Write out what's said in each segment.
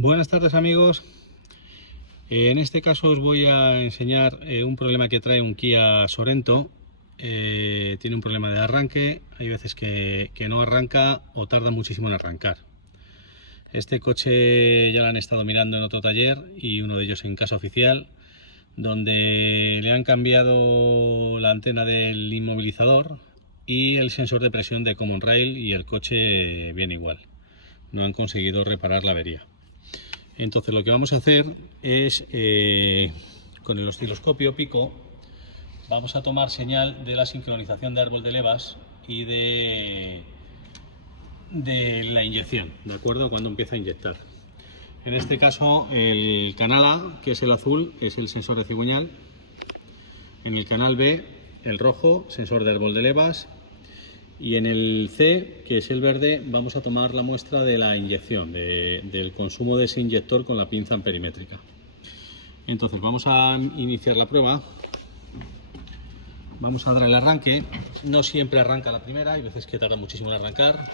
Buenas tardes amigos, en este caso os voy a enseñar un problema que trae un Kia Sorento. Tiene un problema de arranque, hay veces que no arranca o tarda muchísimo en arrancar. Este coche ya lo han estado mirando en otro taller y uno de ellos en casa oficial, donde le han cambiado la antena del inmovilizador y el sensor de presión de Common Rail, y el coche viene igual. No han conseguido reparar la avería. Entonces lo que vamos a hacer es, con el osciloscopio Pico, vamos a tomar señal de la sincronización de árbol de levas y de la inyección, ¿de acuerdo? Cuando empieza a inyectar. En este caso el canal A, que es el azul, es el sensor de cigüeñal. En el canal B, el rojo, sensor de árbol de levas. Y en el C, que es el verde, vamos a tomar la muestra de la inyección, del consumo de ese inyector con la pinza amperimétrica. Entonces vamos a iniciar la prueba. Vamos a dar el arranque. No siempre arranca la primera, hay veces que tarda muchísimo en arrancar.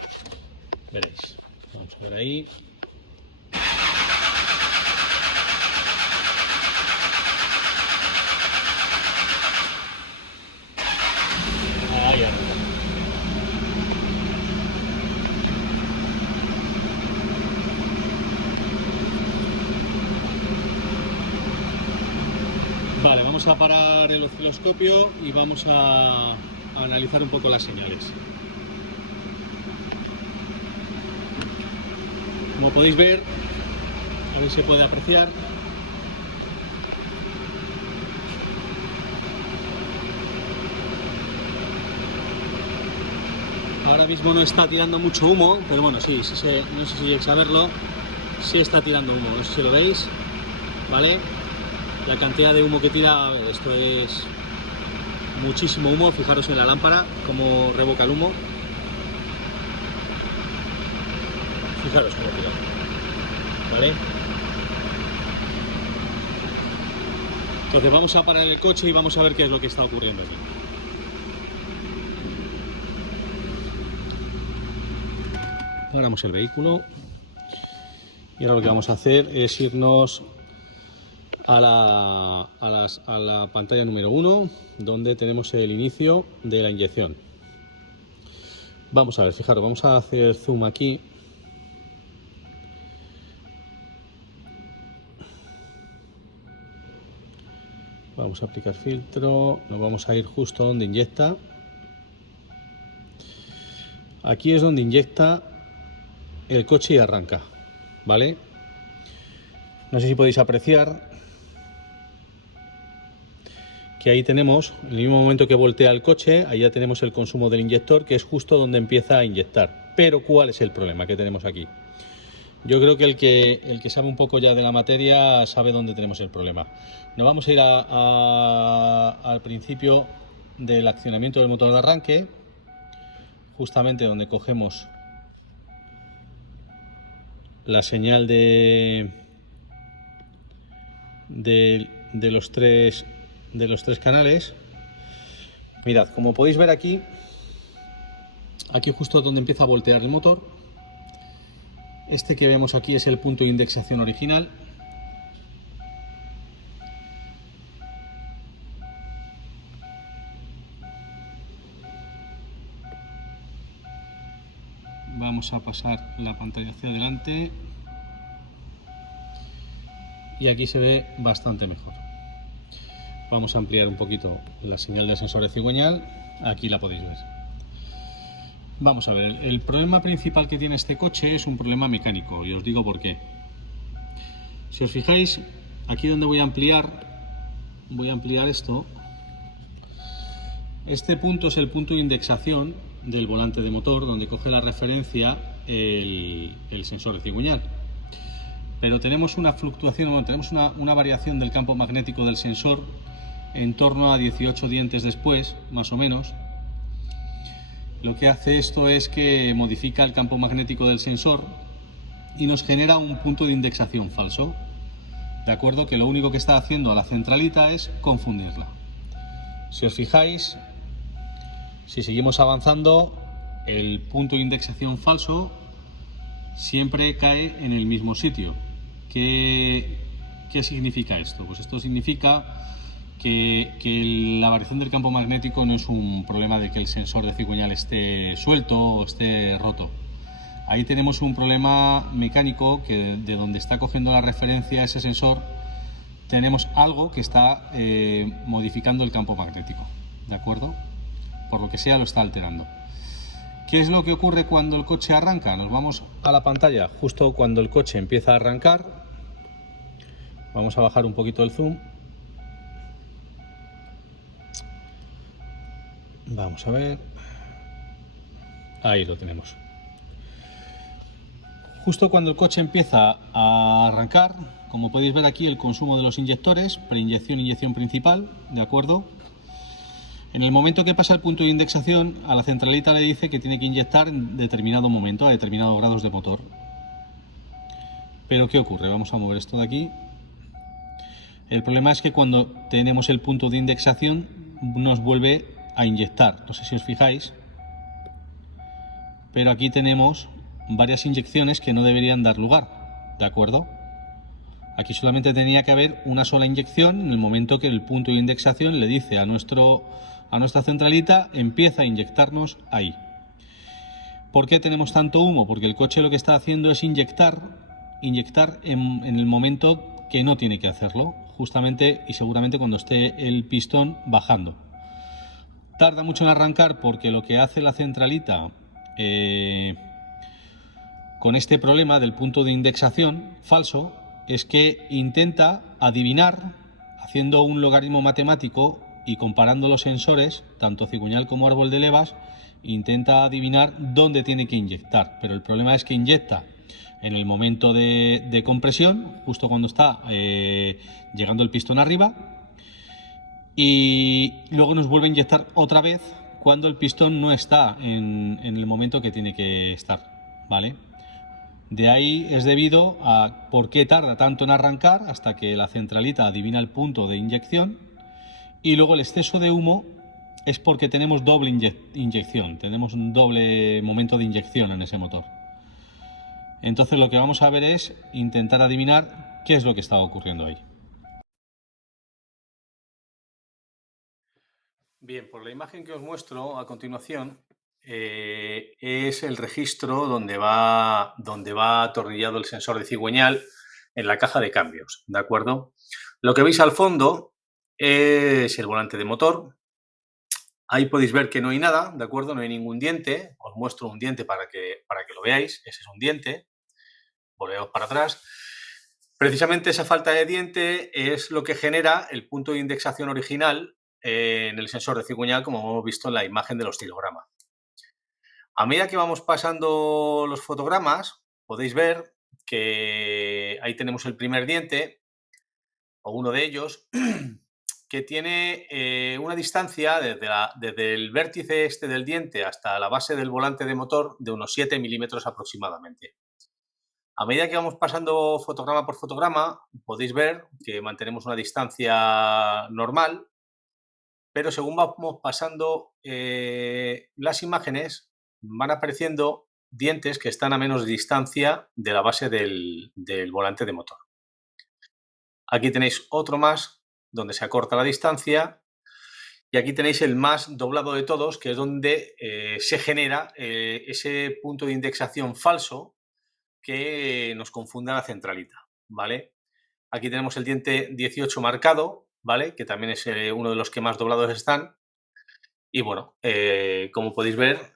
Veréis. Vamos a ver ahí. Ahí arranca. Vale, vamos a parar el osciloscopio y vamos a analizar un poco las señales. Como podéis ver, a ver si se puede apreciar. Ahora mismo no está tirando mucho humo, pero bueno, sí, no sé si llegáis a verlo, sí está tirando humo, no sé si lo veis, ¿vale? La cantidad de humo que tira, esto es muchísimo humo. Fijaros en la lámpara, cómo revoca el humo. Fijaros cómo tira, ¿vale? Entonces vamos a parar el coche y vamos a ver qué es lo que está ocurriendo aquí. Paramos el vehículo y ahora lo que vamos a hacer es irnos a la pantalla número 1, donde tenemos el inicio de la inyección. Vamos a ver, fijaros, vamos a hacer zoom aquí. Vamos a aplicar filtro, nos vamos a ir justo donde inyecta. Aquí es donde inyecta el coche y arranca, ¿vale? No sé si podéis apreciar que ahí tenemos, en el mismo momento que voltea el coche, ahí ya tenemos el consumo del inyector, que es justo donde empieza a inyectar. Pero ¿cuál es el problema que tenemos aquí? Yo creo que el que sabe un poco ya de la materia sabe dónde tenemos el problema. Nos vamos a ir al principio del accionamiento del motor de arranque, justamente donde cogemos la señal de los tres canales. Mirad, como podéis ver aquí justo donde empieza a voltear el motor. Este que vemos aquí es el punto de indexación original. Vamos a pasar la pantalla hacia adelante y aquí se ve bastante mejor. Vamos a ampliar un poquito la señal del sensor de cigüeñal. Aquí la podéis ver. Vamos a ver, el problema principal que tiene este coche es un problema mecánico, y os digo por qué. Si os fijáis, aquí donde voy a ampliar esto. Este punto es el punto de indexación del volante de motor, donde coge la referencia el sensor de cigüeñal. Pero tenemos una fluctuación, bueno, tenemos una variación del campo magnético del sensor en torno a 18 dientes después, más o menos. Lo que hace esto es que modifica el campo magnético del sensor y nos genera un punto de indexación falso, ¿de acuerdo? Que lo único que está haciendo a la centralita es confundirla. Si os fijáis, si seguimos avanzando, el punto de indexación falso siempre cae en el mismo sitio. ¿Qué significa esto? Pues esto significa que la variación del campo magnético no es un problema de que el sensor de cigüeñal esté suelto o esté roto. Ahí tenemos un problema mecánico que de donde está cogiendo la referencia ese sensor tenemos algo que está modificando el campo magnético, ¿de acuerdo? Por lo que sea lo está alterando. ¿Qué es lo que ocurre cuando el coche arranca? Nos vamos a la pantalla justo cuando el coche empieza a arrancar. Vamos a bajar un poquito el zoom. Vamos a ver. Ahí lo tenemos. Justo cuando el coche empieza a arrancar, como podéis ver aquí, el consumo de los inyectores, preinyección, inyección principal, ¿de acuerdo? En el momento que pasa el punto de indexación, a la centralita le dice que tiene que inyectar en determinado momento, a determinados grados de motor. Pero ¿qué ocurre? Vamos a mover esto de aquí. El problema es que cuando tenemos el punto de indexación nos vuelve a inyectar. No sé si os fijáis, pero aquí tenemos varias inyecciones que no deberían dar lugar, ¿de acuerdo? Aquí solamente tenía que haber una sola inyección en el momento que el punto de indexación le dice a nuestra centralita, empieza a inyectarnos ahí. ¿Por qué tenemos tanto humo? Porque el coche lo que está haciendo es inyectar en el momento que no tiene que hacerlo, justamente y seguramente cuando esté el pistón bajando. Tarda mucho en arrancar porque lo que hace la centralita con este problema del punto de indexación falso es que intenta adivinar, haciendo un logaritmo matemático y comparando los sensores, tanto cigüeñal como árbol de levas, intenta adivinar dónde tiene que inyectar. Pero el problema es que inyecta en el momento de compresión, justo cuando está llegando el pistón arriba, y luego nos vuelve a inyectar otra vez cuando el pistón no está en el momento que tiene que estar, ¿vale? De ahí es debido a por qué tarda tanto en arrancar hasta que la centralita adivina el punto de inyección, y luego el exceso de humo es porque tenemos doble inyección, tenemos un doble momento de inyección en ese motor. Entonces lo que vamos a ver es intentar adivinar qué es lo que está ocurriendo ahí. Bien, por la imagen que os muestro a continuación es el registro donde va atornillado el sensor de cigüeñal en la caja de cambios, ¿de acuerdo? Lo que veis al fondo es el volante de motor. Ahí podéis ver que no hay nada, ¿de acuerdo? No hay ningún diente. Os muestro un diente para que lo veáis. Ese es un diente. Volvemos para atrás. Precisamente esa falta de diente es lo que genera el punto de indexación original en el sensor de cigüeñal, como hemos visto en la imagen del oscilograma. A medida que vamos pasando los fotogramas, podéis ver que ahí tenemos el primer diente, o uno de ellos, que tiene una distancia desde el vértice este del diente hasta la base del volante de motor de unos 7 milímetros aproximadamente. A medida que vamos pasando fotograma por fotograma, podéis ver que mantenemos una distancia normal, pero según vamos pasando las imágenes, van apareciendo dientes que están a menos distancia de la base del volante de motor. Aquí tenéis otro más, donde se acorta la distancia, y aquí tenéis el más doblado de todos, que es donde se genera ese punto de indexación falso que nos confunde a la centralita, ¿vale? Aquí tenemos el diente 18 marcado, ¿vale? Que también es uno de los que más doblados están. Y bueno, como podéis ver,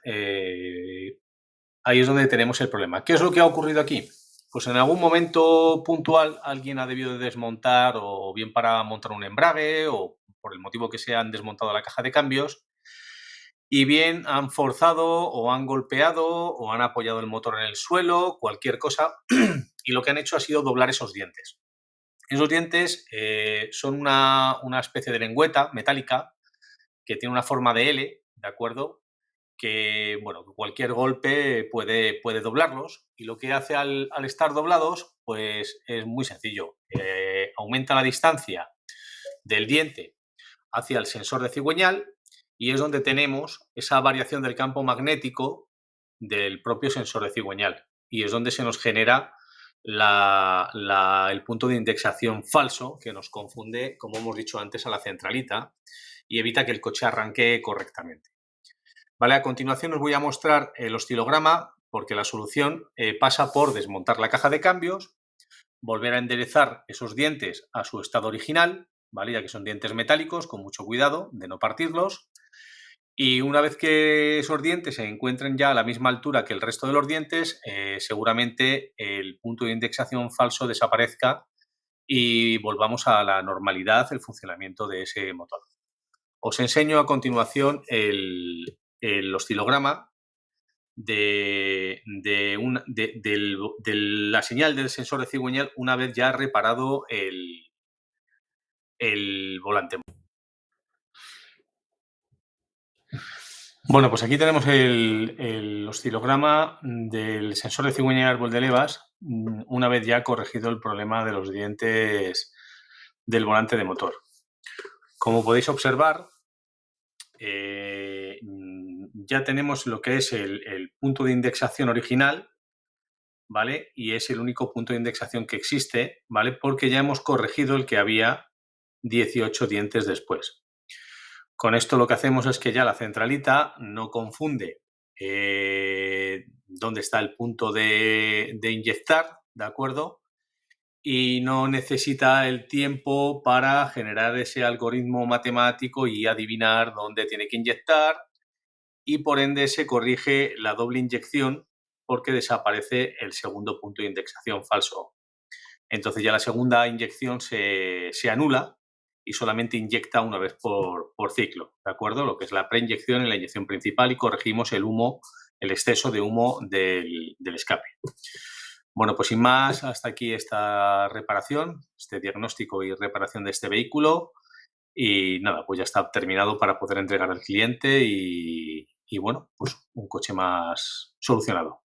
ahí es donde tenemos el problema. ¿Qué es lo que ha ocurrido aquí? Pues en algún momento puntual alguien ha debido de desmontar, o bien para montar un embrague, o por el motivo que sea han desmontado la caja de cambios, y bien han forzado o han golpeado o han apoyado el motor en el suelo, cualquier cosa, y lo que han hecho ha sido doblar esos dientes. Esos dientes son una especie de lengüeta metálica que tiene una forma de L, ¿de acuerdo? Que, bueno, cualquier golpe puede doblarlos, y lo que hace al estar doblados, pues es muy sencillo. Aumenta la distancia del diente hacia el sensor de cigüeñal, y es donde tenemos esa variación del campo magnético del propio sensor de cigüeñal, y es donde se nos genera el punto de indexación falso que nos confunde, como hemos dicho antes, a la centralita y evita que el coche arranque correctamente. Vale, a continuación os voy a mostrar el oscilograma porque la solución pasa por desmontar la caja de cambios, volver a enderezar esos dientes a su estado original, ¿vale? Ya que son dientes metálicos, con mucho cuidado de no partirlos. Y una vez que esos dientes se encuentren ya a la misma altura que el resto de los dientes, seguramente el punto de indexación falso desaparezca y volvamos a la normalidad, el funcionamiento de ese motor. Os enseño a continuación el oscilograma de la señal del sensor de cigüeñal una vez ya reparado el volante. Bueno, pues aquí tenemos el oscilograma del sensor de cigüeña y árbol de levas una vez ya corregido el problema de los dientes del volante de motor. Como podéis observar, ya tenemos lo que es el punto de indexación original, ¿vale? Y es el único punto de indexación que existe, ¿vale? Porque ya hemos corregido el que había 18 dientes después. Con esto lo que hacemos es que ya la centralita no confunde dónde está el punto de inyectar, ¿de acuerdo? Y no necesita el tiempo para generar ese algoritmo matemático y adivinar dónde tiene que inyectar, y por ende se corrige la doble inyección porque desaparece el segundo punto de indexación falso. Entonces ya la segunda inyección se anula y solamente inyecta una vez por ciclo, ¿de acuerdo? Lo que es la preinyección y la inyección principal, y corregimos el humo, el exceso de humo del escape. Bueno, pues sin más, hasta aquí esta reparación, este diagnóstico y reparación de este vehículo. Y nada, pues ya está terminado para poder entregar al cliente y bueno, pues un coche más solucionado.